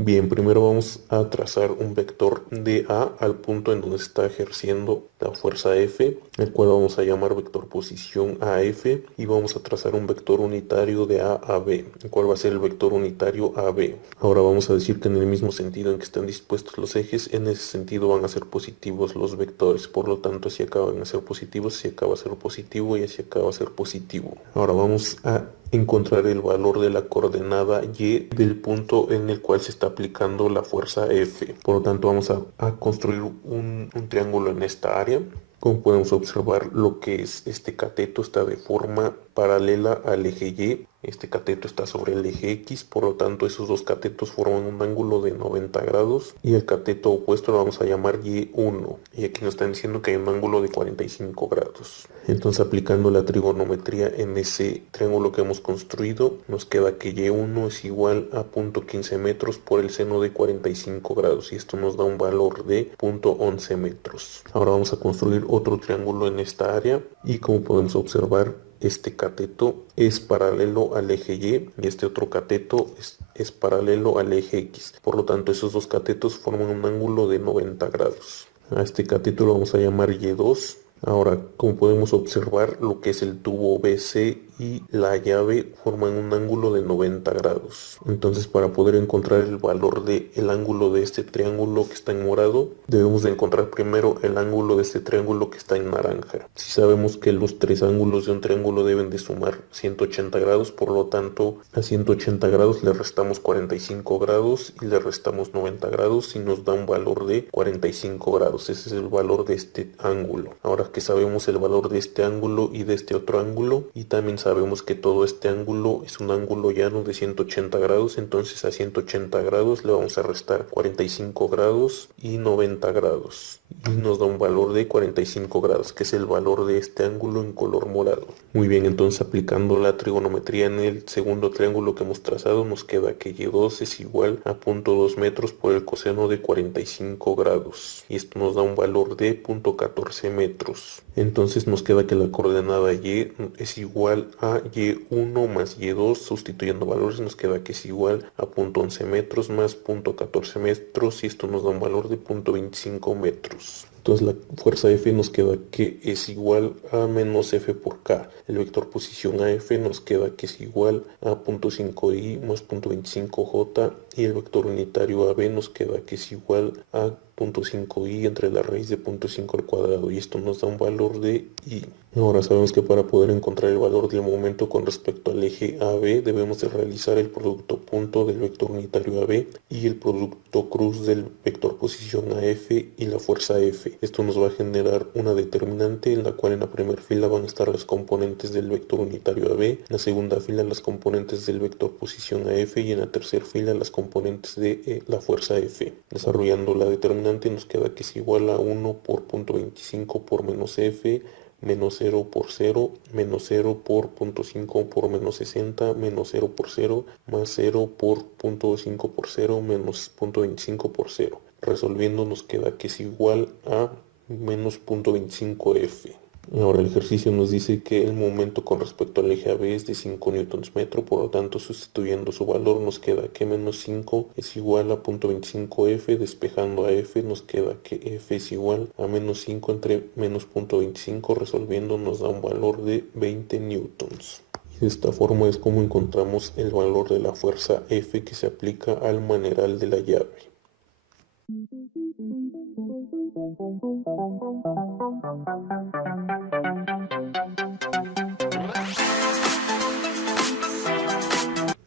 Bien, primero vamos a trazar un vector de A al punto en donde se está ejerciendo la fuerza F, el cual vamos a llamar vector posición AF, y vamos a trazar un vector unitario de A a B, el cual va a ser el vector unitario AB. Ahora vamos a decir que en el mismo sentido en que están dispuestos los ejes, en ese sentido van a ser positivos los vectores, por lo tanto si acá van a ser positivos, si acá va a ser positivo y si acá va a ser positivo. Ahora vamos a encontrar el valor de la coordenada y del punto en el cual se está aplicando la fuerza F. Por lo tanto, vamos a construir un triángulo en esta área. Como podemos observar, lo que es este cateto está de forma paralela al eje Y. Este cateto está sobre el eje X, por lo tanto esos dos catetos forman un ángulo de 90 grados y el cateto opuesto lo vamos a llamar Y1. Y aquí nos están diciendo que hay un ángulo de 45 grados. Entonces, aplicando la trigonometría en ese triángulo que hemos construido, nos queda que Y1 es igual a 0.15 metros por el seno de 45 grados y esto nos da un valor de 0.11 metros. Ahora vamos a construir otro triángulo en esta área y como podemos observar, este cateto es paralelo al eje Y y este otro cateto es paralelo al eje X. Por lo tanto, esos dos catetos forman un ángulo de 90 grados. A este cateto lo vamos a llamar Y2. Ahora, como podemos observar, lo que es el tubo BC y la llave forman un ángulo de 90 grados. Entonces, para poder encontrar el valor del ángulo de este triángulo que está en morado, debemos de encontrar primero el ángulo de este triángulo que está en naranja. Si sabemos que los tres ángulos de un triángulo deben de sumar 180 grados, por lo tanto, a 180 grados le restamos 45 grados y le restamos 90 grados y nos da un valor de 45 grados. Ese es el valor de este ángulo. Ahora que sabemos el valor de este ángulo y de este otro ángulo, y también sabemos que todo este ángulo es un ángulo llano de 180 grados, entonces a 180 grados le vamos a restar 45 grados y 90 grados. Y nos da un valor de 45 grados, que es el valor de este ángulo en color morado. Muy bien, entonces aplicando la trigonometría en el segundo triángulo que hemos trazado, nos queda que Y2 es igual a 0.2 metros por el coseno de 45 grados. Y esto nos da un valor de 0.14 metros. Entonces nos queda que la coordenada Y es igual a Y1 más Y2, sustituyendo valores nos queda que es igual a 0.11 metros más 0.14 metros y esto nos da un valor de 0.25 metros. Entonces la fuerza F nos queda que es igual a menos F por K. El vector posición AF nos queda que es igual a 0.5I más 0.25J y el vector unitario AB nos queda que es igual a 0.5i entre la raíz de 0.5 al cuadrado y esto nos da un valor de i. Ahora sabemos que para poder encontrar el valor del momento con respecto al eje AB debemos de realizar el producto punto del vector unitario AB y el producto cruz del vector posición AF y la fuerza F. Esto nos va a generar una determinante en la cual en la primera fila van a estar las componentes del vector unitario AB, en la segunda fila las componentes del vector posición AF y en la tercera fila las componentes de la fuerza F. Desarrollando la determinante nos queda que es igual a 1 por 0.25 por menos F, menos 0 por 0, menos 0 por 0.5 por menos 60, menos 0 por 0, más 0 por 0.5 por 0, menos 0.25 por 0. Resolviendo nos queda que es igual a menos 0.25F. Ahora el ejercicio nos dice que el momento con respecto al eje AB es de 5 newtons metro, por lo tanto sustituyendo su valor nos queda que menos 5 es igual a 0.25F, despejando a F nos queda que F es igual a menos 5 entre menos 0.25, resolviendo nos da un valor de 20 newtons. De esta forma es como encontramos el valor de la fuerza F que se aplica al maneral de la llave.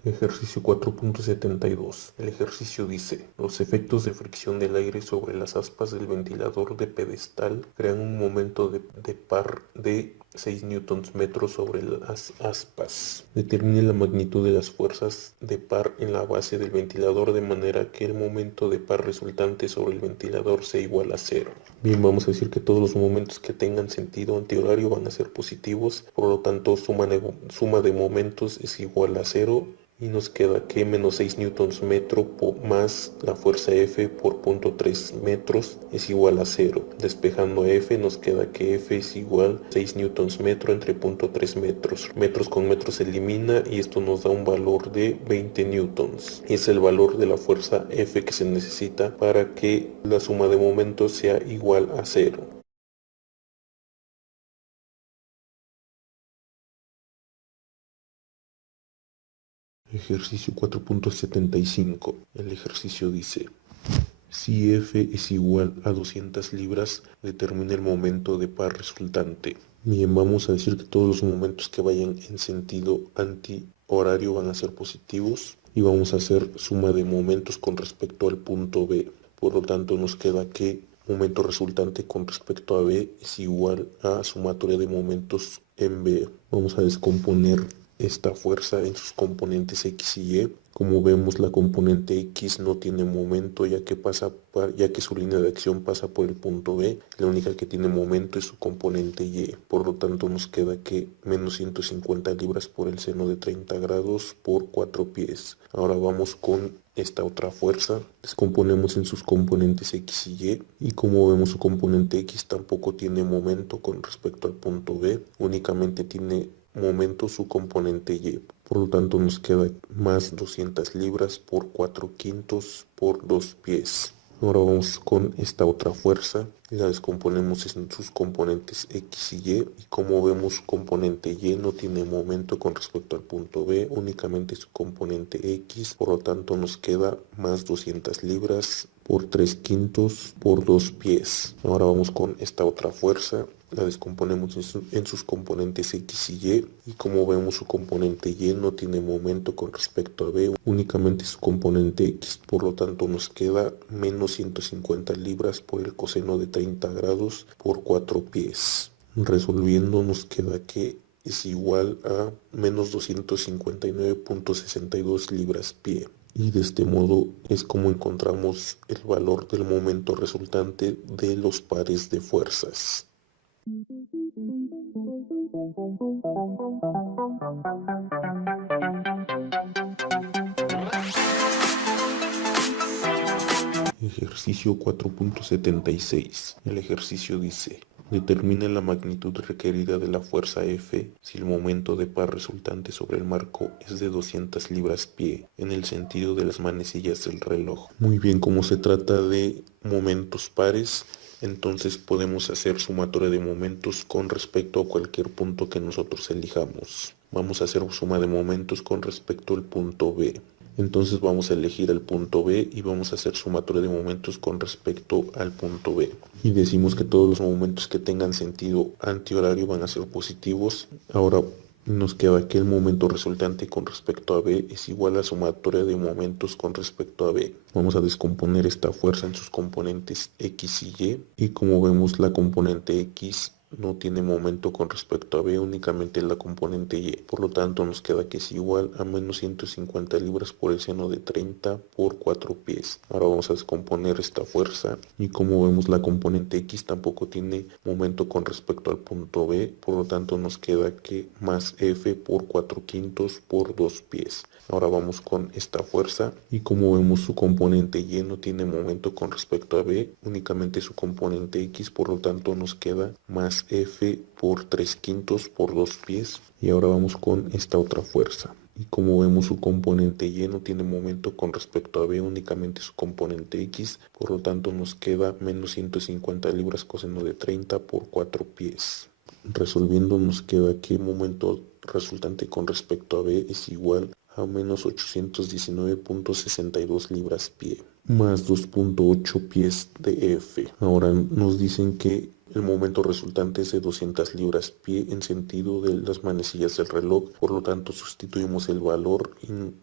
Ejercicio 4.72. El ejercicio dice, los efectos de fricción del aire sobre las aspas del ventilador de pedestal crean un momento de par de 6 newtons metros sobre las aspas. Determine la magnitud de las fuerzas de par en la base del ventilador de manera que el momento de par resultante sobre el ventilador sea igual a 0. Bien, vamos a decir que todos los momentos que tengan sentido antihorario van a ser positivos, por lo tanto suma de momentos es igual a 0. y nos queda que menos 6 newtons metro más la fuerza F por 0.3 metros es igual a 0. Despejando a F nos queda que F es igual a 6 newtons metro entre 0.3 metros. Metros con metros se elimina y esto nos da un valor de 20 newtons. Es el valor de la fuerza F que se necesita para que la suma de momentos sea igual a 0. Ejercicio 4.75. El ejercicio dice: si F es igual a 200 libras, determina el momento de par resultante. Bien, vamos a decir que todos los momentos que vayan en sentido antihorario van a ser positivos y vamos a hacer suma de momentos con respecto al punto B. Por lo tanto, nos queda que momento resultante con respecto a B es igual a sumatoria de momentos en B. Vamos a descomponer esta fuerza en sus componentes X y Y. Como vemos, la componente X no tiene momento ya que su línea de acción pasa por el punto B. La única que tiene momento es su componente Y. Por lo tanto, nos queda que menos 150 libras por el seno de 30 grados por 4 pies. Ahora vamos con esta otra fuerza. Descomponemos en sus componentes X y Y como vemos, su componente X tampoco tiene momento con respecto al punto B. Únicamente tiene momento su componente Y. Por lo tanto, nos queda más 200 libras por 4 quintos por 2 pies. Ahora vamos con esta otra fuerza. La descomponemos en sus componentes X y Y. Como vemos, su componente Y no tiene momento con respecto al punto B, únicamente su componente X. Por lo tanto, nos queda más 200 libras por 3 quintos por 2 pies. Ahora vamos con esta otra fuerza. La descomponemos en sus componentes X y Y. Como vemos, su componente Y no tiene momento con respecto a B, únicamente su componente X. Por lo tanto, nos queda menos 150 libras por el coseno de 30 grados por 4 pies. Resolviendo, nos queda que es igual a menos 259.62 libras pie. Y de este modo es como encontramos el valor del momento resultante de los pares de fuerzas. Ejercicio 4.76. El ejercicio dice: determina la magnitud requerida de la fuerza F si el momento de par resultante sobre el marco es de 200 libras pie en el sentido de las manecillas del reloj. Muy bien, como se trata de momentos pares, entonces podemos hacer sumatoria de momentos con respecto a cualquier punto que nosotros elijamos. Vamos a hacer suma de momentos con respecto al punto B. Entonces vamos a elegir el punto B y vamos a hacer sumatoria de momentos con respecto al punto B. Y decimos que todos los momentos que tengan sentido antihorario van a ser positivos. Ahora nos queda que el momento resultante con respecto a B es igual a sumatoria de momentos con respecto a B. Vamos a descomponer esta fuerza en sus componentes X y Y. Y como vemos, la componente X no tiene momento con respecto a B, únicamente la componente Y. Por lo tanto, nos queda que es igual a menos 150 libras por el seno de 30 por 4 pies. Ahora vamos a descomponer esta fuerza y como vemos, la componente X tampoco tiene momento con respecto al punto B. Por lo tanto, nos queda que más F por 4 quintos por 2 pies. Ahora vamos con esta fuerza y como vemos, su componente Y no tiene momento con respecto a B, únicamente su componente X. Por lo tanto, nos queda más F por 3 quintos por 2 pies. Y ahora vamos con esta otra fuerza. Y como vemos, su componente Y no tiene momento con respecto a B, únicamente su componente X. Por lo tanto, nos queda menos 150 libras coseno de 30 por 4 pies. Resolviendo, nos queda que el momento resultante con respecto a B es igual a menos 819.62 libras pie más 2.8 pies de F. Ahora nos dicen que el momento resultante es de 200 libras pie en sentido de las manecillas del reloj. Por lo tanto, sustituimos el valor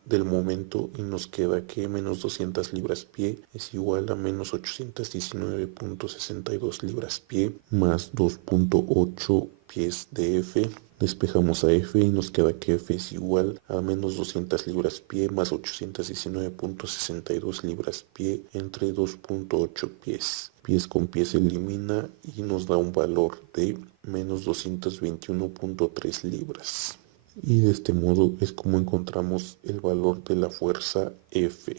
del momento y nos queda que menos 200 libras pie es igual a menos 819.62 libras pie más 2.8 pies de F. Despejamos a F y nos queda que F es igual a menos 200 libras pie más 819.62 libras pie entre 2.8 pies. Pies con pies se elimina y nos da un valor de menos 221.3 libras. Y de este modo es como encontramos el valor de la fuerza F.